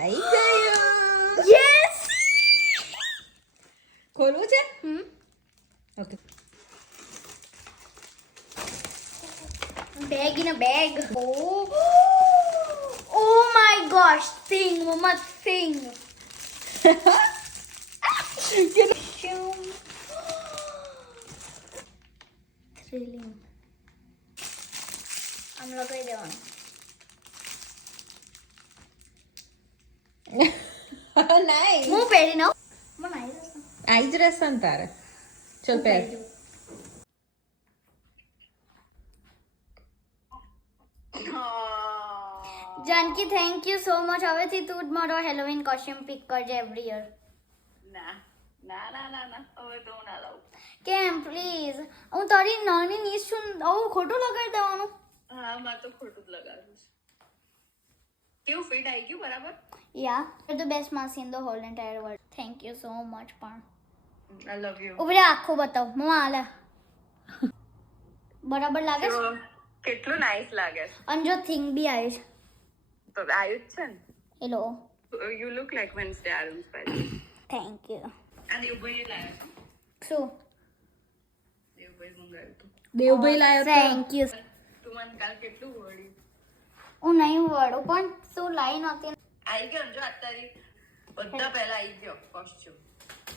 આવી ગયું. યસ ખોલવું છે? Okay. Bag in a bag. Oh my gosh, thing, mama, thing. Thrilling. આમ લગાવી દેવાનું. નાઈસ. હું પહેરી નાઉં. મને આવી જશે. આઈ જ રહેશે ને તારે. ચલ હું પહેર. પહેરી દઉં. Janaki thank you so much. હવેથી તું જ મારો હેલોવીન કોસ્ટ્યુમ પિક કરજે એવરી યર. ના ના ના ના ના હવે તો હું ના લાવું. કેમ પ્લીઝ? હું તારી નાની નીસ છું. આવું ખોટું લગાડી દેવાનું. હા મારે તો ખોટું જ લગાવ્યું છે. કેવું ફિટ આવી ગયું બરાબર? યા યુ ધ બેસ્ટ માસી in the whole entire world. Thank you so much. પણ આઈ લવ યુ. ઉભરે આખું બતાવ. મમ્મા હાલે બરાબર લાગે છે? કેટલું નાઇસ લાગે છે. અને જો થિંગ બી આવી છે. તો આવ્યું જ છે ને. Hello you look like Wednesday arms પહેરી. Thank you. આ દેવભાઈ લાવ્યો હતો. શું? દેવભાઈ મંગાવ્યું હતું. દેવભાઈ લાયો તો. Thank you. તું મને કાલ કેટલું વળ્યું. હું નહીં વળું પણ શું લાઈ નહોતી. આવી ગયો ને જો અત્યારે બધા પહેલા આવી ગયો કોસ્ટ્યુમ.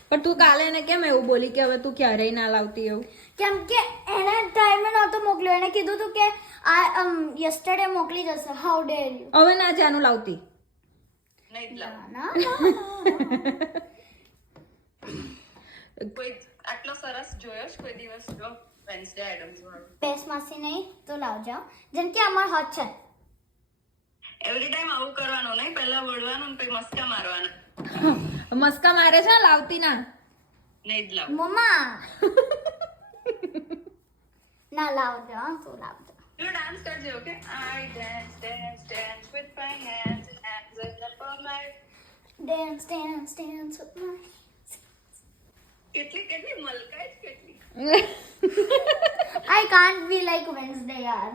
પણ તું કાલે એને કેમ એવું બોલી કે હવે તું ક્યારેય ના લાવતી એવું? કેમ કે એને ટાઈમે નહોતો મોકલ્યો. એને કીધું હતું કે આ યસ્ટરડે મોકલી જશે. How der you. હવે ના જાનું લાવતી. નહીં જ લાવું. ના કોઈ આટલો સરસ જોયો છે કોઈ દિવસ જો વેન્સડે આઇટમ્સ વાળો. બેસ્ટ માસી નહીં તો લાવજો. જેમ કે અમાર હદ છે. એવરી ટાઈમ આવું કરવાનું નહીં. પહેલા વળવાનું ને પછી મસ્કા મારવાના. મસ્કા મારે છે લાવતી ના. નહીં જ લાવું. મમ્મા ના લાવજો. હા તું લાવજો. તું ડાન્સ કરજે okay. I dance dance dance with my hands hands upon my. Dance, dance, dance with my... કેટલી કેટલી મલકાઈ છે કેટલી. I can't be like Wednesday, yaar.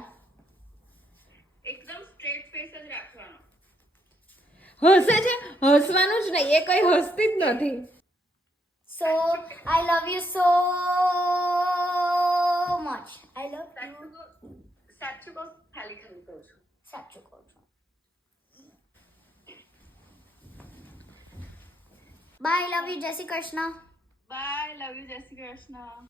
એકદમ સ્ટ્રેટ ફેસ જ રાખવાનો. હસે છે, હસવાનું જ નહીં. એ કઈ હસતી જ નથી. So, I love you so much. I love you. સાચું કહું ખાલી ખાલી કહું છું. સાચું કહું છું. Bye, love you, જય Shri Krishna. By love you જય શ્રી કૃષ્ણ.